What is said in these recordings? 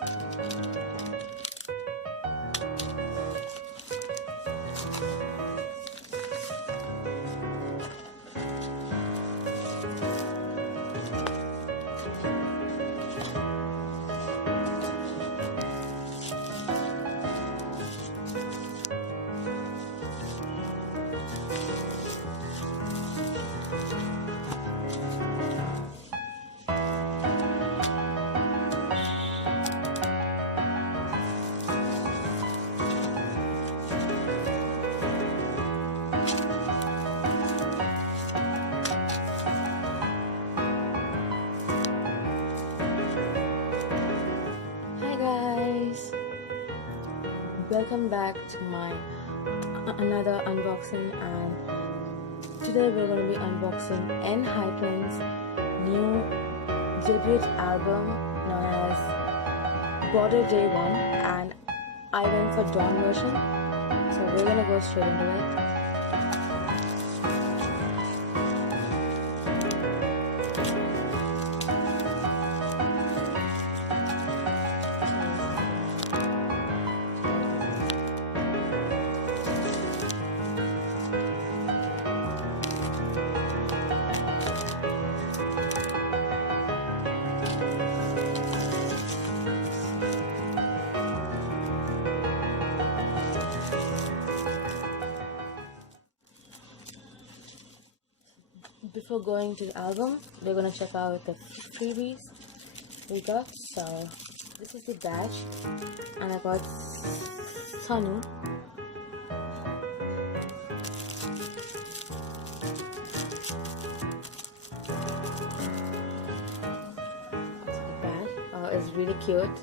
Hi guys, welcome back to my another unboxing, and today we're going to be unboxing ENHYPEN's new debut album known as Border Day 1, and I went for Dawn version, so we're going to go straight into it. Before going to the album, we're gonna check out the freebies we got. So this is the badge, and I got Sanu. The badge is really cute.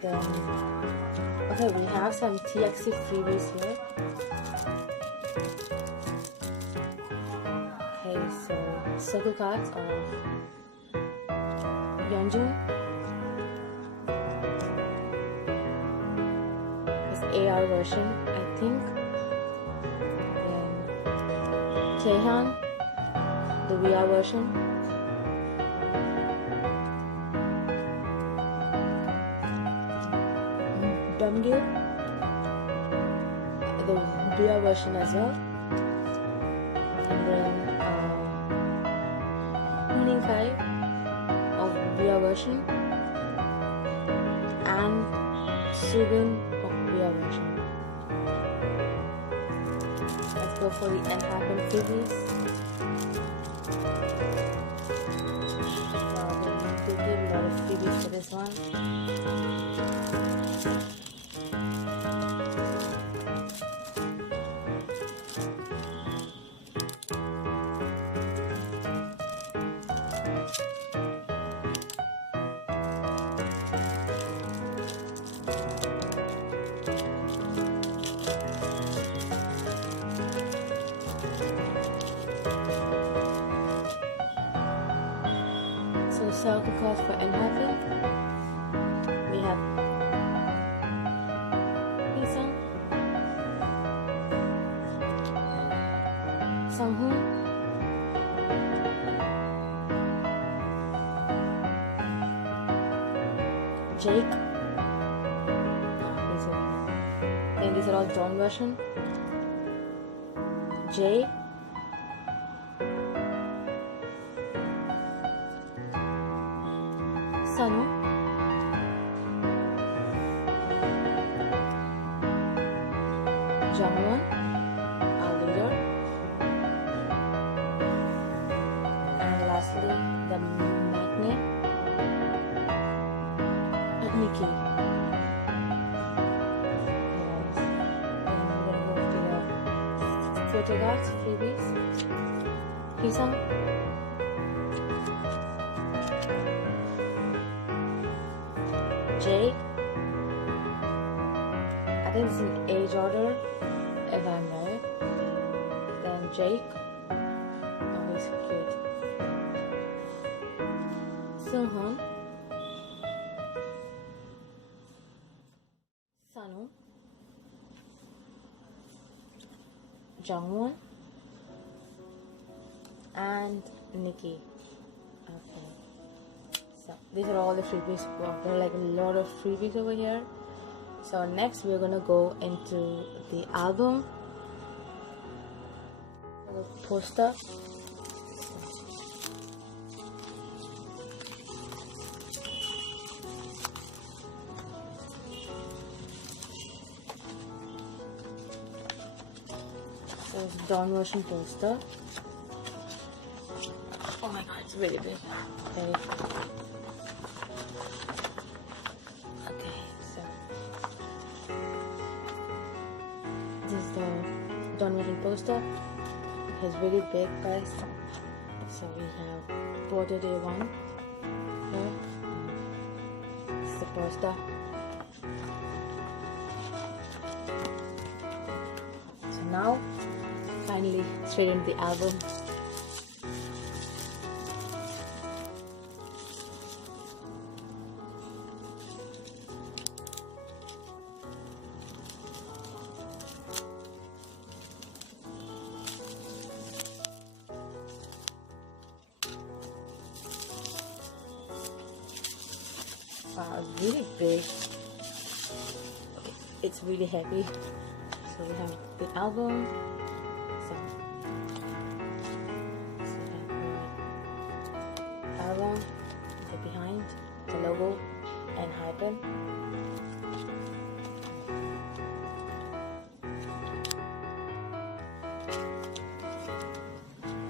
Then okay, we have some TXT freebies here. Okay, so circle cards of Yeonjun. It's AR version, I think. Then Taehyun, the VR version. Dongil, the VR version as well, and then Ning Kai of VR version, and Sugun of VR version. Let's go for the ENHYPEN freebies. They gave a lot of freebies for this one. So circle cards for ENHYPEN. We have Pisang, Sanghoon, Jake. I think these are all Dawn version. Jay, Sanu, Jungwon, our leader, and lastly the matinee and Nikki. Then we're gonna go to the photo cards, freebies. Hisang, Jay. I think it's in age order, if I'm right. Then Jake. Oh, he's so cute. Seunghoon, Sanu, Jungwon, and Nikki. Okay, so these are all the freebies. Wow, there are like a lot of freebies over here. So next we're gonna go into the album, the poster. So it's a Dawn version poster. Oh my god, it's really big. Very big. Okay, so this is the Dawn version poster. It has really big guys. So we have Border Day 1 here. This is the poster. So now, finally, straight into the album. Wow, it's really big. Okay, it's really heavy. So we have the album. So the album, the behind, the logo, and Hypen.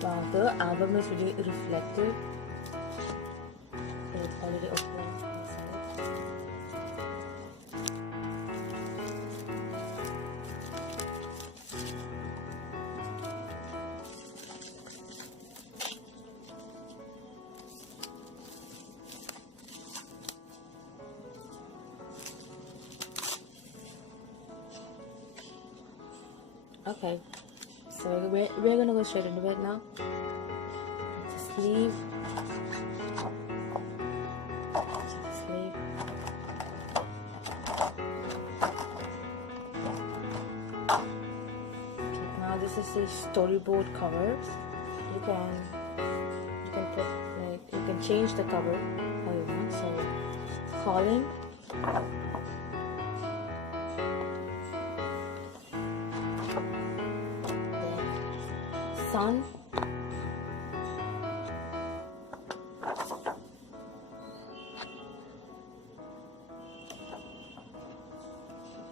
Wow, the album is really reflective. So it's already open. Okay, so we're gonna go straight into it now. The sleeve. The sleeve. Okay, now this is the storyboard cover. You can put like you can change the cover how you want. So calling. Sun,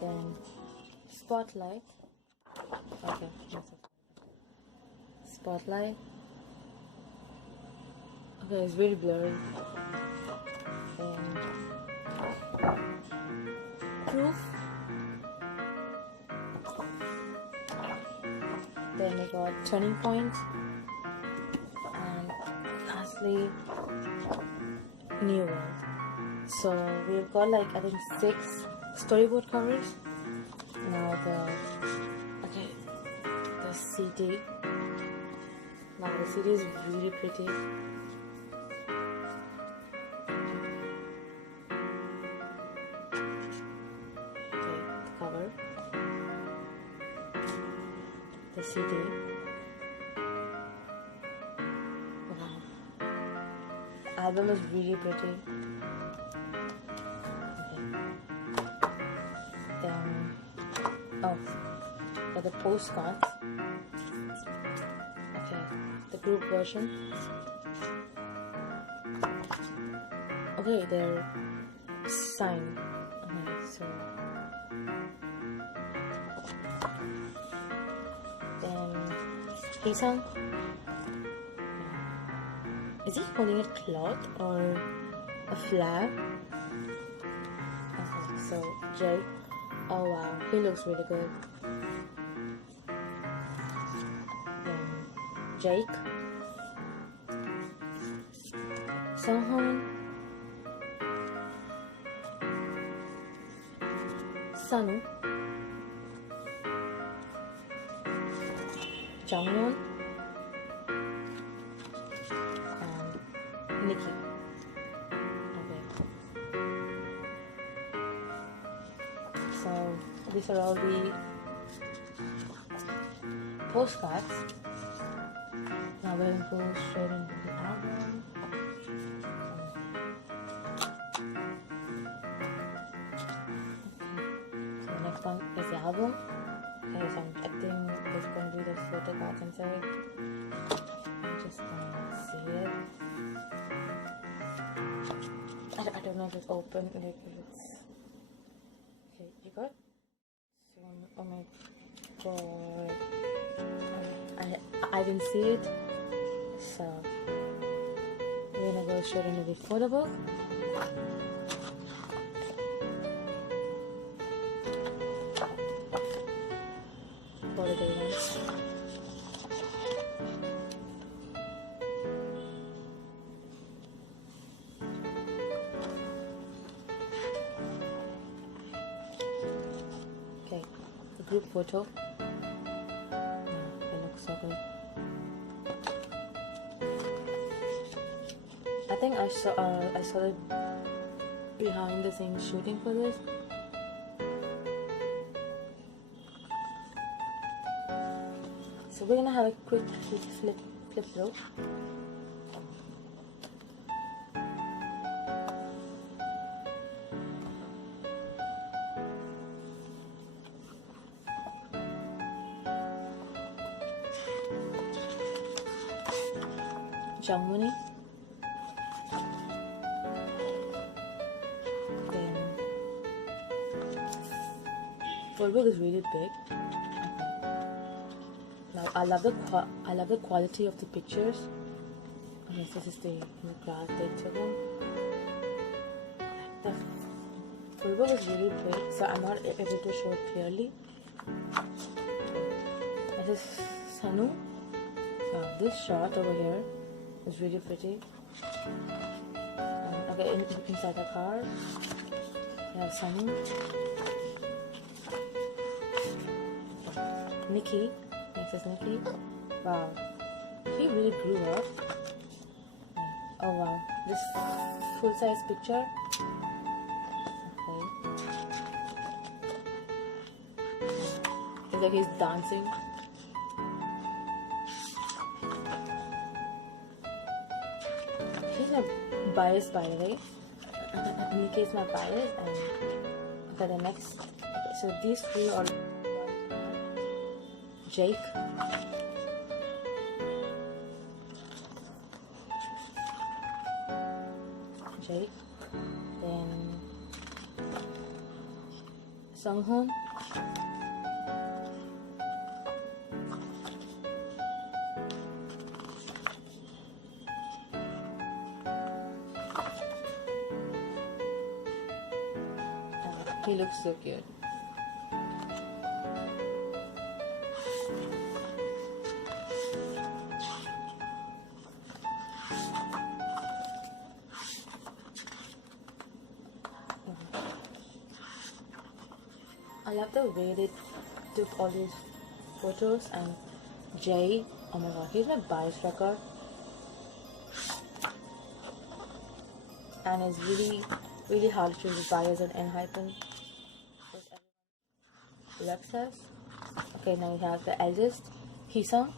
then spotlight. Okay, spotlight. Okay, it's very blurry. And proof. Then we got turning point, and lastly new world. So we've got like I think 6 storyboard covers. Now the CD. Wow, the CD is really pretty. Okay, the cover. The CD. Wow. Album is really pretty. Okay. Then, for the postcards. Okay, the group version. Okay, they're signed. Okay, so. Haesung. Is he holding a cloth or a flag? Okay, so Jake. Oh wow, he looks really good. Then Jake. Sunghoon. Sunwoo. Jonghyun and Nikki. Okay. So these are all the postcards. Now now we're gonna go straight into the album. So the next one is the album. Okay, so I think it's going to be the photo cards inside. I'm just gonna see it. I don't know if it's open, like if it's okay. You got? So, oh my god, I didn't see it. So we're gonna go straight into the photo book. Photo data. Okay, the group photo. Yeah, it looks so good. I think I saw it behind the scenes shooting for this. So we're gonna have a quick flip through. Jangmuni. Then Volvo is really big. Now I love the quality of the pictures. Yes, this is the glass they took them. The Volvo is really big, so I'm not able to show it clearly. This is Sanu. This shot over here is really pretty. Okay, inside the car, we have Sunny, Nikki. Next is Nikki. Wow, he really grew up. Oh wow, this full-size picture. Okay, it's like he's dancing. He's my bias, by the way. Nikki is my bias, and okay, the next. Okay, so these three are Jake, then Sunghoon, he looks so cute. I love the way they took all these photos, and Jay, oh my god, he's my bias record, and it's really hard to choose bias and Enhypen. Lexus. Okay, now we have the eldest, Hisung.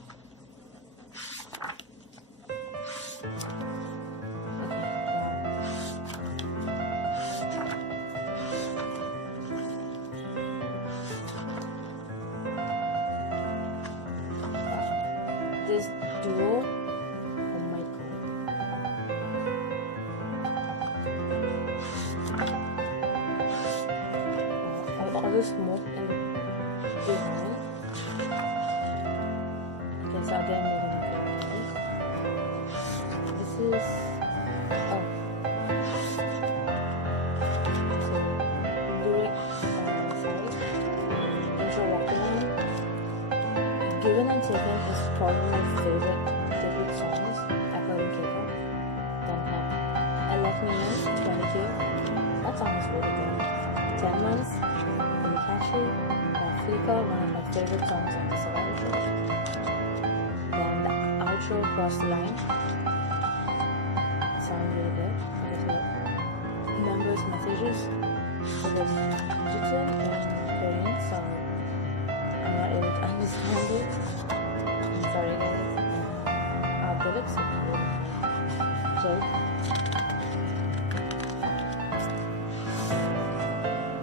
This duo, oh my god, all the smoke and behind. Okay, so again we're gonna go this is so lyric side, intro walking on. Given and Taken is probably my favorite songs ever in K-pop. Then have I Let Me Know, 20K. That song is really good. 10 Months, Inikashi, Flicker, one of my favorite songs of the Survivor Show. Then the outro, Cross the Line. It sounds really good. I just love Members' Messages. It was Jitsu in Korean, so I'm not able to understand it. I'm sorry guys. they look so cute. Jake,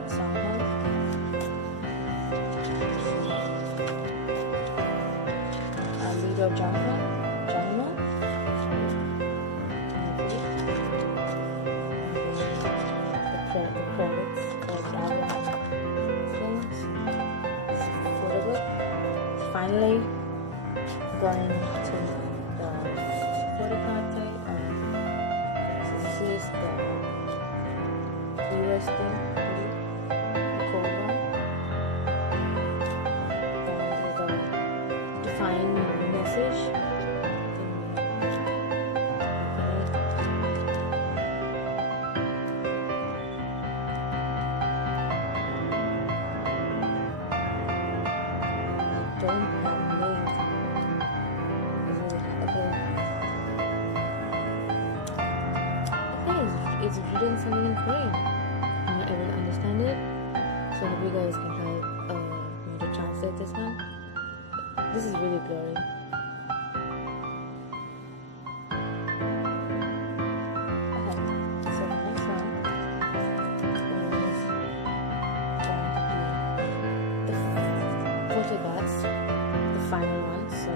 Songhyun, leader Jungkook, Jungkook, the credits for the album things, photo book. Finally, going to the photo card type. So this is the US thing, the cold one. Then there's the define message. Don't have names. It's written something in Korean. I'm not able to understand it, so I hope you guys can help me to translate this one. This is really blurry. Okay, so the next one is going to be the photographs, the final one. So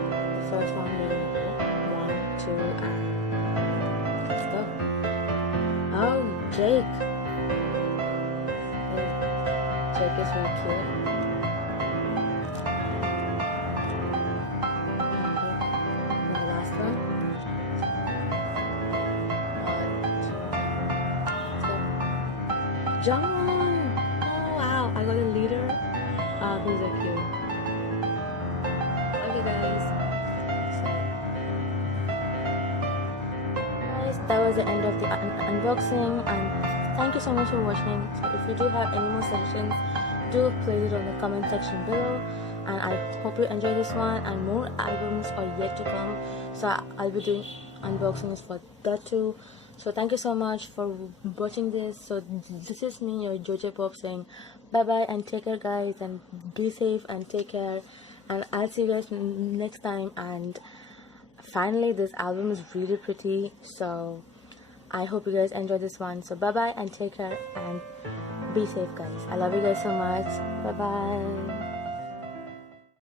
the first one being 1, 2, and let's go. Oh, Jake. Jake is really cute. And the last one. 1, 2, 3. Jungwon! Oh wow, I got a leader. He's so cute. Okay guys. That was the end of the unboxing, and thank you so much for watching. So if you do have any more suggestions, do place it on the comment section below, and I hope you enjoy this one, and more albums are yet to come, so I'll be doing unboxings for that too. So thank you so much for watching this. So this is me, your Jojo Pop, saying bye bye and take care guys, and be safe and take care, and I'll see you guys next time. And finally, this album is really pretty, so I hope you guys enjoy this one. So bye bye and take care and be safe guys. I love you guys so much. Bye bye.